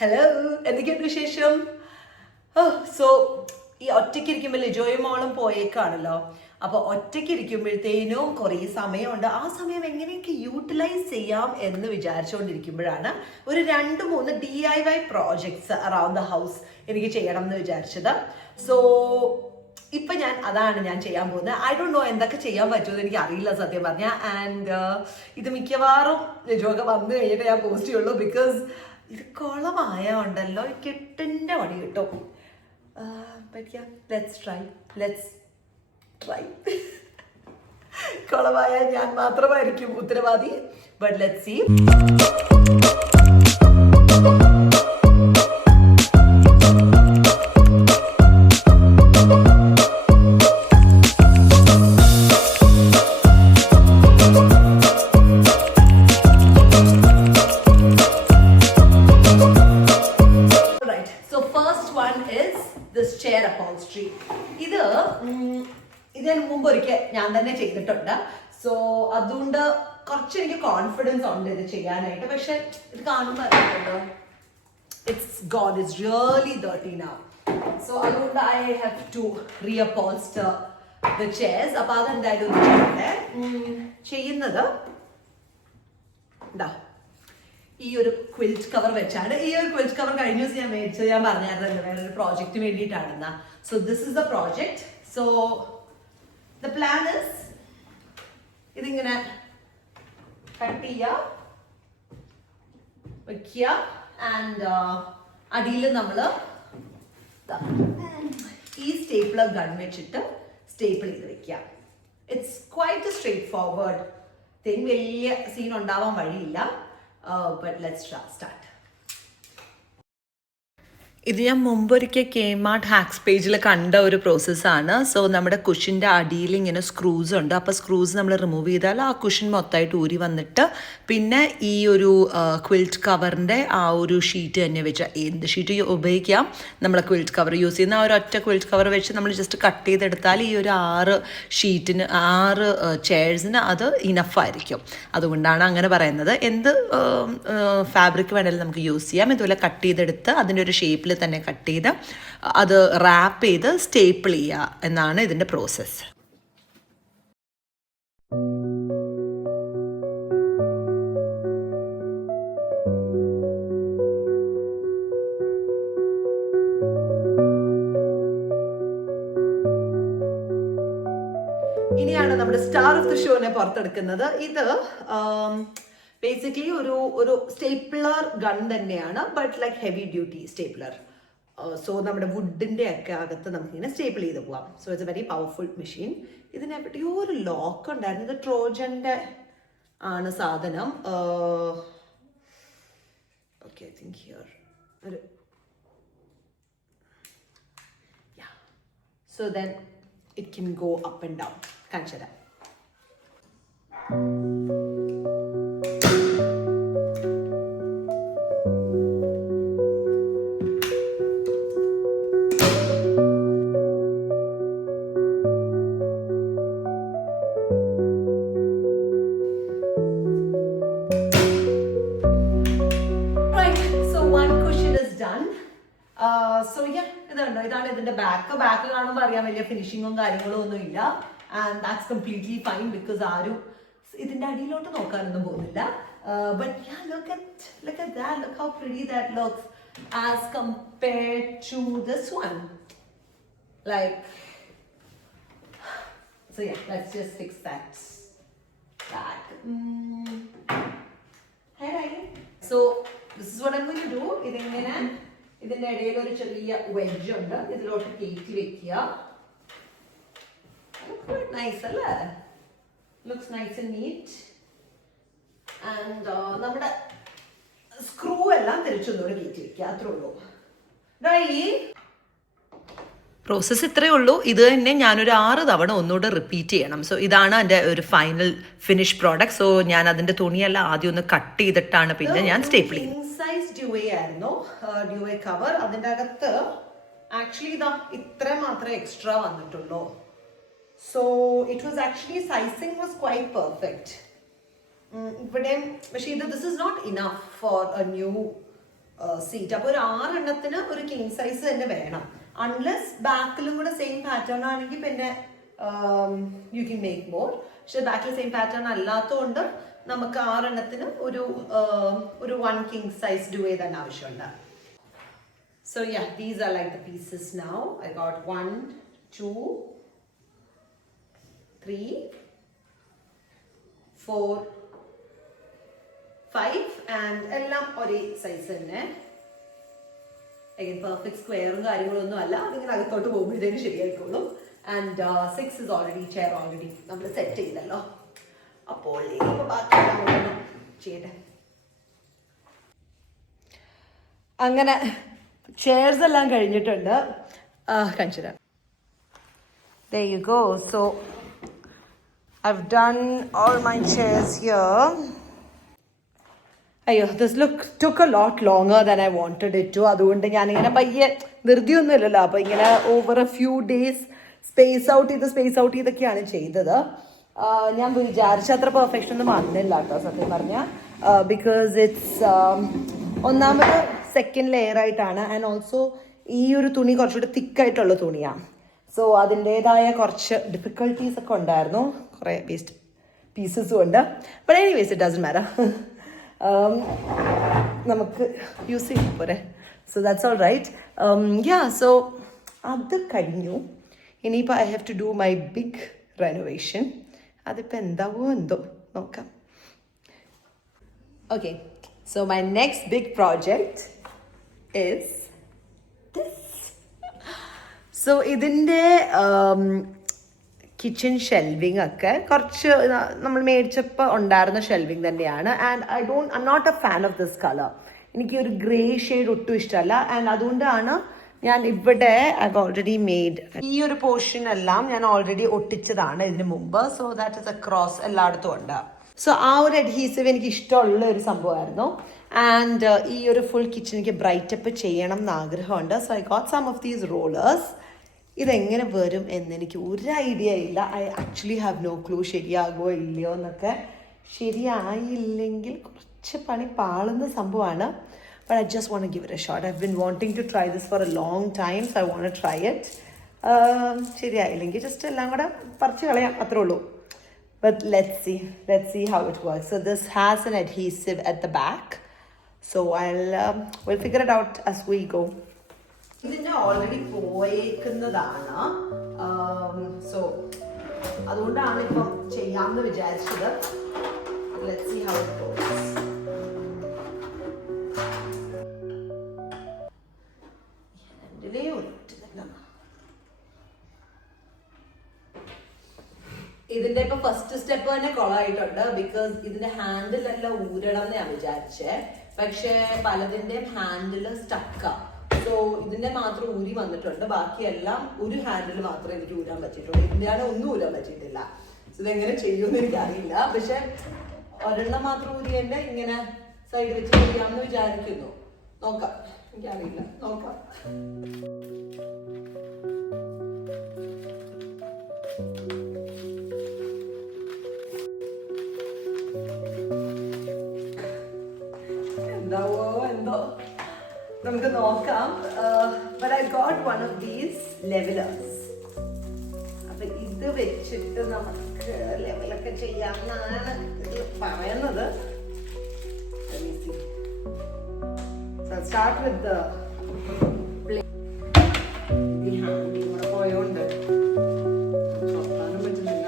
Hello, എന്തൊക്കെയുണ്ട് വിശേഷം? So ഈ ഒറ്റയ്ക്ക് ഇരിക്കുമ്പോൾ ലിജോയും മോളും പോയേക്കാണല്ലോ. അപ്പോൾ ഒറ്റയ്ക്ക് ഇരിക്കുമ്പോഴത്തേനും കുറേ സമയമുണ്ട്. ആ സമയം എങ്ങനെയൊക്കെ യൂട്ടിലൈസ് ചെയ്യാം എന്ന് വിചാരിച്ചുകൊണ്ടിരിക്കുമ്പോഴാണ് ഒരു 2-3 DIY projects around the house എനിക്ക് ചെയ്യണം എന്ന് വിചാരിച്ചത്. സോ ഇപ്പൊ അതാണ് ഞാൻ ചെയ്യാൻ പോകുന്നത്. ഐ ഡോണ്ട് നോ എന്തൊക്കെ ചെയ്യാൻ പറ്റുമെന്ന് എനിക്ക് അറിയില്ല സത്യം പറഞ്ഞാൽ. ആൻഡ് ഇത് മിക്കവാറും ലിജോയൊക്കെ വന്നു കഴിഞ്ഞിട്ട് ഞാൻ പോസ്റ്റ് ചെയ്യുള്ളൂ. ബിക്കോസ് ഇത് കുളമായോണ്ടല്ലോ കെട്ടിൻ്റെ പണി കിട്ടും. Let's try. കുളമായ ഞാൻ മാത്രമായിരിക്കും ഉത്തരവാദി. But let's see. Chair upholstery. ഇത് ഞാൻ മുമ്പ് ഒരിക്കൽ ഞാൻ തന്നെ ചെയ്തിട്ടുണ്ട്. സോ അതുകൊണ്ട് കുറച്ച് എനിക്ക് കോൺഫിഡൻസ് ഉണ്ട് ഇത് ചെയ്യാനായിട്ട്. പക്ഷെ ഇത് കാണുമ്പോൾ it's really dirty now. So അതുകൊണ്ട് I have to reupholster the chairs. അപ്പൊ അതെന്തായാലും ചെയ്യുന്നത് ഈ ഒരു ക്വിൽറ്റ് കവർ വെച്ചാണ്. ഈ ഒരു ക്വിൽറ്റ് കവർ കഴിഞ്ഞ ദിവസം ഞാൻ മേടിച്ചത്, ഞാൻ പറഞ്ഞായിരുന്നല്ലോ വേറൊരു പ്രോജക്റ്റ് വേണ്ടിയിട്ടാണെന്നാ. So this is the project. So the plan is ഇതിങ്ങനെ കട്ട് ചെയ്യുക, വയ്ക്കുക. ആൻഡ് അടിയിൽ നമ്മൾ ഈ സ്റ്റേപ്ലർ ഗൺ വെച്ചിട്ട് സ്റ്റേപ്പിൾ ചെയ്ത് വെക്കുക. It's quite straight forward thing. വലിയ സീൻ ഉണ്ടാവാൻ വഴിയില്ല. But let's start. ഇത് ഞാൻ മുമ്പൊരിക്കൽ Kmart ഹാക്സ് പേജിൽ കണ്ട ഒരു പ്രോസസ്സാണ്. സോ നമ്മുടെ കുഷിൻ്റെ അടിയിൽ ഇങ്ങനെ സ്ക്രൂസ് ഉണ്ട്. അപ്പോൾ സ്ക്രൂസ് നമ്മൾ റിമൂവ് ചെയ്താൽ ആ കുഷൻ മൊത്തമായിട്ട് ഊരി വന്നിട്ട് പിന്നെ ഈ ഒരു ക്വിൽറ്റ് കവറിൻ്റെ ആ ഒരു ഷീറ്റ് തന്നെ വെച്ച്, എന്ത് ഷീറ്റ് ഉപയോഗിക്കാം, നമ്മൾ ക്വിൽറ്റ് കവർ യൂസ് ചെയ്യുന്ന ആ ഒരു ഒറ്റ ക്വിൽറ്റ് കവർ വെച്ച് നമ്മൾ ജസ്റ്റ് കട്ട് ചെയ്തെടുത്താൽ ഈ ഒരു 6 ചെയർസിന് അത് ഇനഫായിരിക്കും. അതുകൊണ്ടാണ് അങ്ങനെ പറയുന്നത്. എന്ത് ഫാബ്രിക് വേണമെങ്കിലും നമുക്ക് യൂസ് ചെയ്യാം. ഇതുപോലെ കട്ട് ചെയ്തെടുത്ത് അതിൻ്റെ ഒരു ഷേപ്പിൽ തന്നെ കട്ട് ചെയ്ത് അത് റാപ്പ് ചെയ്ത് സ്റ്റേപ്പിൾ ചെയ്യുക എന്നാണ് ഇതിൻ്റെ പ്രോസസ്സ്. ഇനിയാണ് നമ്മുടെ സ്റ്റാർ ഓഫ് ദ ഷോനെ പുറത്തെടുക്കുന്നത്. ഇത് ബേസിക്കലി ഒരു സ്റ്റേപ്ലർ ഗൺ തന്നെയാണ്, but like heavy duty stapler. So നമ്മുടെ വുഡിൻ്റെ ഒക്കെ അകത്ത് നമുക്കിങ്ങനെ സ്റ്റേപ്പിൾ ചെയ്ത് പോവാം. So it's A very powerful machine. ഇതിനെ എവിടെയോ ഒരു ലോക്ക് ഉണ്ടായിരുന്നു. ഇത് ട്രോജൻ്റെ ആണ് സാധനം. ഓക്കെ, ഐ തിങ്ക് ഹിയർ ഒരു so then it can go up and down. കാണിച്ചു തരാം. ഇതാണ് ഇതിന്റെ ബാക്ക് കാണുമ്പോൾ അറിയാൻ വലിയ ഫിനിഷിങ്ങും കാര്യങ്ങളും ഒന്നും ഇല്ല. And that's completely fine because ആരും ഇതിന്റെ അടിയിലോട്ട് നോക്കാനൊന്നും പോകുന്നില്ല. But look at that, look how pretty that looks as compared to this one. Like, so yeah, let's just fix that. Hey, so this is what I'm going to do. ഇതിന്റെ ഇടയിൽ ഒരു ചെറിയ wedge ഉണ്ട്. ഇതിലോട്ട് കയറ്റി വെക്കുക. Nice അല്ലേ? Looks nice and NEET. And നമ്മുടെ സ്ക്രൂ എല്ലാം തിരിച്ചൊന്നുകൂടെ കയറ്റി വെക്കുക. അത്രേ ഉള്ളൂ. പ്രോസസ്സ് ഇത്രയേ ഉള്ളൂ. ഇത് തന്നെ ഞാനൊരു 6 തവണ ഒന്നുകൂടെ റിപ്പീറ്റ് ചെയ്യണം. സോ ഇതാണ് എൻ്റെ ഒരു ഫൈനൽ ഫിനിഷ് പ്രോഡക്റ്റ്. സോ ഞാൻ അതിൻ്റെ തുണിയെല്ലാം ആദ്യം ഒന്ന് കട്ട് ചെയ്തിട്ടാണ് പിന്നെ ഞാൻ സ്റ്റേപ്പിൾ ചെയ്യുന്നത്. ഡ്യൂവേ ആയിരുന്നു, ഡ്യൂവേ കവർ. അതിൻ്റെ അകത്ത് ആക്ച്വലി ഇത്ര മാത്രമേ എക്സ്ട്രാ വന്നിട്ടുള്ളൂ. So it was actually sizing was quite perfect. ഇവിടെ പക്ഷേ ഇത് this is not enough for a new seat. അപ്പോൾ ഒരു 6 ഒരു കിങ് സൈസ് തന്നെ വേണം. അൺലെസ് ബാക്കിലും കൂടെ സെയിം പാറ്റേൺ ആണെങ്കിൽ പിന്നെ യു ക്യാൻ മേക്ക് മോർ. പക്ഷെ ബാക്കിൽ സെയിം പാറ്റേൺ അല്ലാത്തതുകൊണ്ട് നമുക്ക് 6 ഒരു 1 കിങ് സൈസ് ഡുവേ തന്നെ ആവശ്യമുണ്ട്. So yeah, these are like the pieces now. I got 1, 2, 3, 4, 5 and എല്ലാം ഒരേ സൈസ് തന്നെ. പെർഫെക്റ്റ് സ്ക്വയറും കാര്യങ്ങളൊന്നും അല്ല, അതിങ്ങനെ അകത്തോട്ട് പോകുമ്പോഴത്തേക്ക് ശരിയായിക്കോളും. And 6 is already chair already നമ്മൾ സെറ്റ് ചെയ്തല്ലോ. അപ്പോൾ ബാക്കി ചെയ്യട്ടെ. അങ്ങനെ ചെയർസ് എല്ലാം കഴിഞ്ഞിട്ടുണ്ട്. കാണിച്ചു തരാം. There you go. So I've done all my chairs here. അയ്യോ, this took a lot longer than I wanted it to. അതുകൊണ്ട് ഞാനിങ്ങനെ പയ്യെ ധൃതിയൊന്നും ഇല്ലല്ലോ, അപ്പോൾ ഇങ്ങനെ over a few days space out ചെയ്തൊക്കെയാണ് ചെയ്തത്. ഞാൻ വിചാരിച്ച അത്ര പെർഫെക്ഷൻ ഒന്നും വന്നില്ല കേട്ടോ സത്യം പറഞ്ഞാൽ. ബിക്കോസ് ഇറ്റ്സ് ഒന്നാമത് സെക്കൻഡ് ലെയർ ആയിട്ടാണ്. ആൻഡ് ഓൾസോ ഈ ഒരു തുണി കുറച്ചുകൂടി തിക്കായിട്ടുള്ള തുണിയാണ്. സോ അതിൻ്റെതായ കുറച്ച് ഡിഫിക്കൽട്ടീസ് ഒക്കെ ഉണ്ടായിരുന്നു, കുറേ വേസ്റ്റ് പീസസും ഉണ്ട്. But anyways it doesn't matter. നമുക്ക് യൂസ് ചെയ്യും പോരെ. So that's all right. Yeah, so അത് കഴിഞ്ഞു. ഇനിയിപ്പോൾ I have to do my big renovation. അതിപ്പോൾ എന്താവോ എന്തോ നോക്കാം. Okay, so my next big project is this. So ഇതിൻ്റെ കിച്ചൺ ഷെൽവിങ് ഒക്കെ കുറച്ച് നമ്മൾ മേടിച്ചപ്പോൾ ഉണ്ടായിരുന്ന ഷെൽവിങ് തന്നെയാണ്. And I'm not a fan of this color. എനിക്ക് ഒരു ഗ്രേ ഷെയ്ഡ് ഒട്ടും ഇഷ്ടമല്ല. ആൻഡ് അതുകൊണ്ടാണ് ഞാൻ ഇവിടെ I've already made ഈ ഒരു പോർഷൻ എല്ലാം ഞാൻ ഓൾറെഡി ഒട്ടിച്ചതാണ് ഇതിന് മുമ്പ്. സോ ദാറ്റ് ഇസ് അക്രോസ് എല്ലായിടത്തും ഉണ്ട്. സോ ആ ഒരു അഡ്ഹീസീവ് എനിക്ക് ഇഷ്ടമുള്ള ഒരു സംഭവമായിരുന്നു. ആൻഡ് ഈ ഒരു ഫുൾ കിച്ചൺ എനിക്ക് ബ്രൈറ്റപ്പ് ചെയ്യണം എന്ന് ആഗ്രഹമുണ്ട്. So I got some of these rollers. ഇതെങ്ങനെ വരും എന്നെനിക്ക് ഒരു ഐഡിയ ഇല്ല. I actually have no clue ശരിയാകുമോ ഇല്ലയോ എന്നൊക്കെ. ശരിയായില്ലെങ്കിൽ കുറച്ച് പണി പാളുന്ന സംഭവമാണ്. But I just want to give it a shot. I have been wanting to try this for a long time. So I want to try it. ശരിയായില്ലെങ്കിൽ just എല്ലാം കൂടെ പറിച്ച് കളയാം, അത്രേ ഉള്ളൂ. But let's see how it works. So this has an adhesive at the back. So we'll figure it out as we go. ഇതിന് already പോയേക്കുന്നതാണ്. So അതുകൊണ്ടാണ് ഇപ്പം ചെയ്യാമെന്ന് വിചാരിച്ചത്. Let's see how it goes. ഇതിന്റെ ഇപ്പൊ ഫസ്റ്റ് സ്റ്റെപ്പ് തന്നെ കൊളായിട്ടുണ്ട്. Because ഇതിന്റെ ഹാൻഡിലെല്ലാം ഊരണം എന്ന് ഞാൻ വിചാരിച്ചേ. പക്ഷെ പലതിന്റെയും ഹാൻഡില് സ്റ്റക്കാ. സോ ഇതിന്റെ മാത്രം ഊരി വന്നിട്ടുണ്ട്. ബാക്കിയെല്ലാം ഒരു ഹാൻഡിൽ മാത്രമേ എനിക്ക് ഊരാൻ പറ്റിയിട്ടുള്ളൂ. ഇതിന്റെയാണ് ഒന്നും ഊരാൻ പറ്റിയിട്ടില്ല. സോ ഇതെങ്ങനെ ചെയ്യുമെന്ന് എനിക്കറിയില്ല. പക്ഷെ ഒരെണ്ണം മാത്രം ഊരിയല്ലേ ഇങ്ങനെ സൈഡ് വെച്ച് ചെയ്യാമെന്ന് വിചാരിക്കുന്നു. നോക്കാം, എനിക്കറിയില്ല, നോക്കാം. എന്തോ നമുക്ക് നോക്കാം. But I got one of these levelers. അപ്പൊ ഇത് വെച്ചിട്ട് നമുക്ക് ലെവലൊക്കെ ചെയ്യാമെന്നാണ് ഇത് പറയുന്നത്. Let me see. So I'll start with the plate. ഈ ഹാൻഡിൽ കൂടെ പോയോണ്ട് നോക്കാനും പറ്റുന്നില്ല.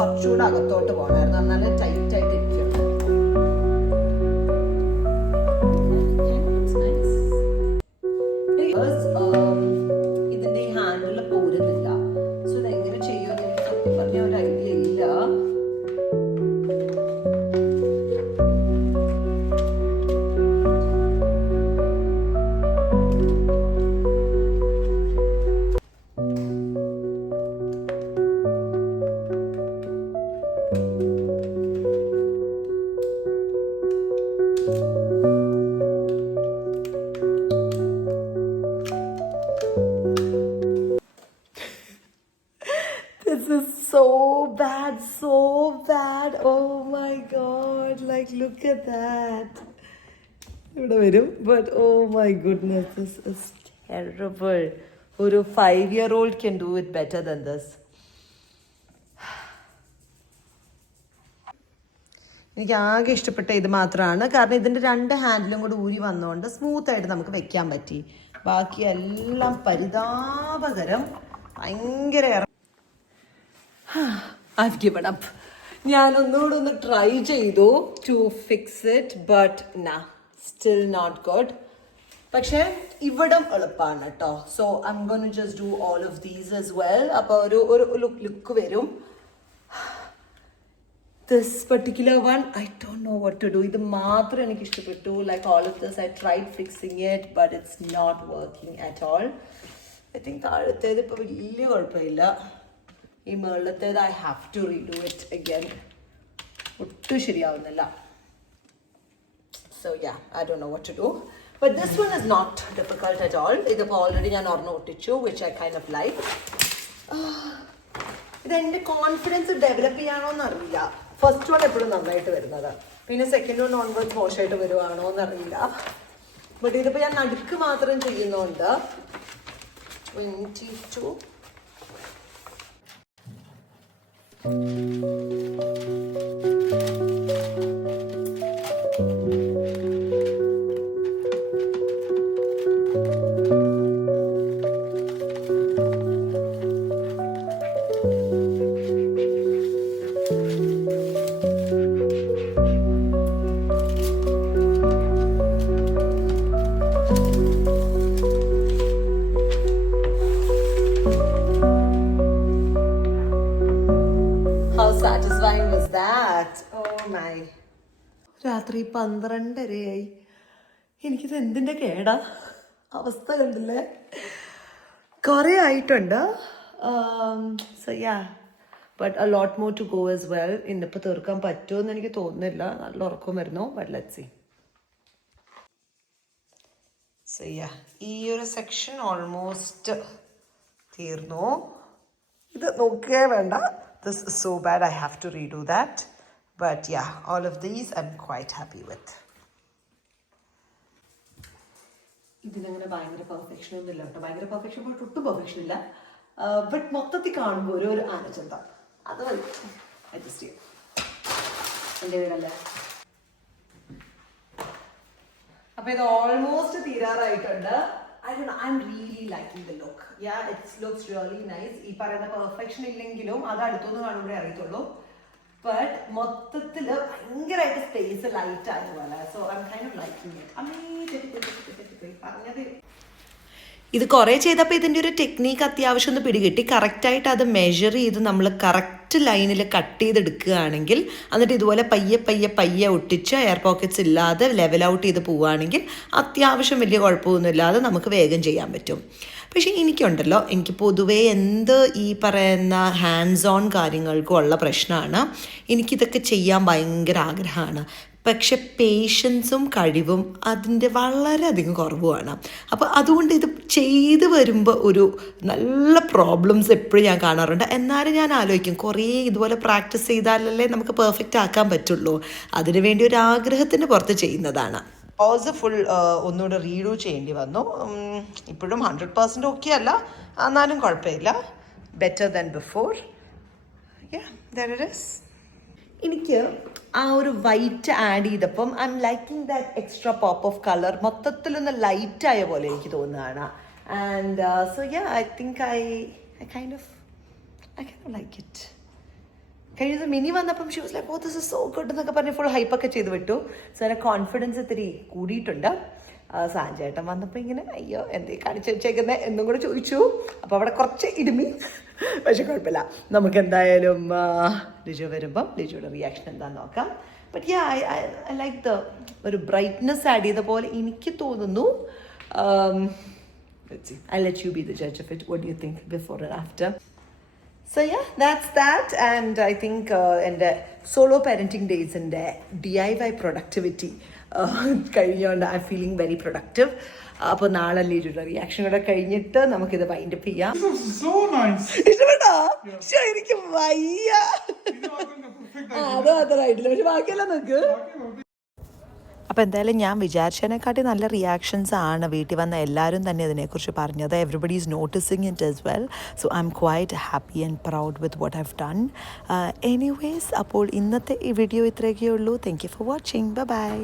കുറച്ചുകൂടെ അകത്തോട്ട് പോകണമായിരുന്നു, എന്നാലും ടൈറ്റ് ആയിട്ട് ഇരിക്കും. ഇതിന്റെ ഈ ഹാൻഡിൽ പോരുന്നില്ല. സോ ഇതെങ്ങനെ ചെയ്യുമെന്ന് എനിക്ക് സത്യം പറഞ്ഞ ഒരു ഐഡിയ ഇല്ല. This is so bad. Oh my god, like look at that. ഇവിടെ വരും, but oh my goodness, this is terrible. ഒരു 5-year-old can do it better than this. എനിക്ക് ആകെ ഇഷ്ടപ്പെട്ട ഇത് മാത്രമാണ്, കാരണം ഇതിൻ്റെ 2 ഹാൻഡിലും കൂടി ഊരി വന്നുകൊണ്ട് സ്മൂത്തായിട്ട് നമുക്ക് വെക്കാൻ പറ്റി. ബാക്കി എല്ലാം പരിതാപകരം, ഭയങ്കര. I've given up. ഞാൻ ഒന്നുകൂടെ ട്രൈ ചെയ്തു to fix it, but still not good. പക്ഷേ ഇവിടം എളുപ്പമാണ് കേട്ടോ. So I'm going to just do all of these as well. അപ്പോൾ ഒരു ലുക്ക് വരും. This particular one, I don't know what to do. ഇത് മാത്രം എനിക്ക് ഇഷ്ടപ്പെട്ടു. Like all of this, I tried fixing it, but it's not working at all. I think താഴത്തേത് ഇപ്പോൾ വലിയ കുഴപ്പമില്ല. ഈ മുകളിലത്തേത് I have to redo it again. ഒട്ടും ശരിയാവുന്നില്ല. So yeah, I don't know what to do. But this one is not difficult at all. ഇതിപ്പോൾ already ഞാൻ ഒരെണ്ണം ഒട്ടിച്ചു, which I kind of like. ഇതെൻ്റെ കോൺഫിഡൻസ് ഡെവലപ്പ് ചെയ്യാണോന്ന് അറിയില്ല. ഫസ്റ്റ് വൺ എപ്പോഴും നന്നായിട്ട് വരുന്നത്, പിന്നെ സെക്കൻഡ് വൺ ഓൺവേർഡ്സ് മോശമായിട്ട് വരുവാണോ എന്നറിയില്ല. ബട്ട് ഇതിപ്പോൾ ഞാൻ നടുക്ക് മാത്രം ചെയ്യുന്നതുകൊണ്ട് 22. Satisfying was that? Oh my. രാത്രി 12:30 എനിക്കിത് എന്തിൻ്റെ കേടാ, അവസ്ഥ കണ്ടില്ലേ, കുറേ ആയിട്ടുണ്ട്. So yeah, but a lot more to go as well. ഇന്നിപ്പോൾ തീർക്കാൻ പറ്റുമെന്ന് എനിക്ക് തോന്നുന്നില്ല, നല്ല ഉറക്കം വരുന്നു. But let's see. So yeah, ഈ ഒരു സെക്ഷൻ ഓൾമോസ്റ്റ് തീർന്നു. ഇത് നോക്കേ വേണ്ട. This is so bad, I have to redo that. But yeah, all of these I'm quite happy with. ഇതിനങ്ങനെ ഭയങ്കര പെർഫെക്ഷൻ ഒന്നും ഇല്ല കേട്ടോ. ഭയങ്കര പെർഫെക്ഷൻ പോയിട്ട് ഒട്ടും പെർഫെക്ഷൻ ഇല്ല. ബട്ട് മൊത്തത്തിൽ കാണുമ്പോൾ ഒരു ആനച്ചന്ത അത് അഡ്ജസ്റ്റ് ചെയ്യും. എൻ്റെ വീടല്ലേ. അപ്പോൾ ഇത് almost തീരാറായിട്ടുണ്ട്. I don't know, I'm really liking the look. Yeah, it looks really nice. ഈ പറയുന്ന പെർഫെക്ഷൻ ഇല്ലെങ്കിലും അത് അടുത്തൊന്ന് കാണുമ്പോഴേ അറിയത്തുള്ളൂ. ബട്ട് മൊത്തത്തിൽ ഭയങ്കരമായിട്ട് സ്പേസ് ലൈറ്റ് ആയ പോലെ. So I M kind of liking it. പറഞ്ഞത് ഇത് കുറേ ചെയ്തപ്പോൾ ഇതിൻ്റെ ഒരു ടെക്നീക്ക് അത്യാവശ്യം ഒന്ന് പിടികിട്ടി. കറക്റ്റായിട്ട് അത് മെഷർ ചെയ്ത് നമ്മൾ കറക്റ്റ് ലൈനിൽ കട്ട് ചെയ്തെടുക്കുകയാണെങ്കിൽ, എന്നിട്ട് ഇതുപോലെ പയ്യെ ഒട്ടിച്ച് എയർ പോക്കറ്റ്സ് ഇല്ലാതെ ലെവൽ ഔട്ട് ചെയ്ത് പോവുകയാണെങ്കിൽ അത്യാവശ്യം വലിയ കുഴപ്പമൊന്നുമില്ലാതെ നമുക്ക് വേഗം ചെയ്യാൻ പറ്റും. പക്ഷേ എനിക്കുണ്ടല്ലോ, എനിക്ക് പൊതുവേ എന്ത് ഈ പറയുന്ന ഹാൻഡ്സ് ഓൺ കാര്യങ്ങൾക്കും ഉള്ള പ്രശ്നമാണ്. എനിക്കിതൊക്കെ ചെയ്യാൻ ഭയങ്കര ആഗ്രഹമാണ്. പക്ഷെ പേഷ്യൻസും കഴിവും അതിൻ്റെ വളരെയധികം കുറവുമാണ്. അപ്പോൾ അതുകൊണ്ട് ഇത് ചെയ്ത് വരുമ്പോൾ ഒരു നല്ല പ്രോബ്ലംസ് എപ്പോഴും ഞാൻ കാണാറുണ്ട്. എന്നാലും ഞാൻ ആലോചിക്കും, കുറേ ഇതുപോലെ പ്രാക്ടീസ് ചെയ്താലല്ലേ നമുക്ക് പെർഫെക്റ്റ് ആക്കാൻ പറ്റുള്ളൂ. അതിനുവേണ്ടി ഒരു ആഗ്രഹത്തിന് പുറത്ത് ചെയ്യുന്നതാണ്. കോഴ്സ് ഫുൾ ഒന്നുകൂടെ റീഡു ചെയ്യേണ്ടി വന്നു. ഇപ്പോഴും 100% ഓക്കെ അല്ല, എന്നാലും കുഴപ്പമില്ല. Better than before. Yeah, that it is. എനിക്ക് ആ ഒരു വൈറ്റ് ആഡ് ചെയ്തപ്പം I'm liking that extra pop of colour. മൊത്തത്തിലൊന്ന് ലൈറ്റായ പോലെ എനിക്ക് തോന്നുകയാണ്. And so yeah, I think I kind of like it. കഴിഞ്ഞ ദിവസം മിനി വന്നപ്പം she was like oh this is so good എന്നൊക്കെ പറഞ്ഞ് ഫുൾ ഹൈപ്പൊക്കെ ചെയ്ത് വിട്ടു. സോ അതിൻ്റെ കോൺഫിഡൻസ് ഇത്തിരി കൂടിയിട്ടുണ്ട്. സാഞ്ചേട്ടൻ വന്നപ്പോൾ ഇങ്ങനെ അയ്യോ എന്തേ കാണിച്ചു വെച്ചേക്കുന്നത് എന്നും കൂടെ ചോദിച്ചു. അപ്പോൾ അവിടെ കുറച്ച് ഇടുമി, പക്ഷെ കുഴപ്പമില്ല. നമുക്ക് എന്തായാലും ലിജു വരുമ്പം ലിജുയുടെ റിയാക്ഷൻ എന്താണെന്ന് നോക്കാം. But yeah I like the ഒരു ബ്രൈറ്റ്നെസ് ആഡ് ചെയ്ത പോലെ എനിക്ക് തോന്നുന്നു. I'll let you be the judge of it. What do you think before and after? So yeah, that's that. And I think in the solo parenting days and the DIY productivity കഴിഞ്ഞുകൊണ്ട് I feeling very productive. അപ്പോൾ നാളെ ലിജുയുടെ reaction കൂടെ കഴിഞ്ഞിട്ട് നമുക്കിത് wind up ചെയ്യാം. ഇഷ്ടപ്പെട്ടോ? എനിക്ക് വയ്യ. അത് മാത്രമായിട്ടില്ല, പക്ഷെ ബാക്കിയെല്ലാം നോക്ക്. അപ്പോൾ എന്തായാലും ഞാൻ വിചാരിച്ചതിനെക്കാട്ടി നല്ല റിയാക്ഷൻസ് ആണ് വീട്ടിൽ വന്ന എല്ലാവരും തന്നെ അതിനെക്കുറിച്ച് പറഞ്ഞത്. Everybody is noticing it as well. So I M quite happy and proud with what I have done. Anyways, അപ്പോൾ ഇന്നത്തെ ഈ വീഡിയോ ഇത്രയൊക്കെ ഉള്ളൂ. Thank you for watching. Bye bye.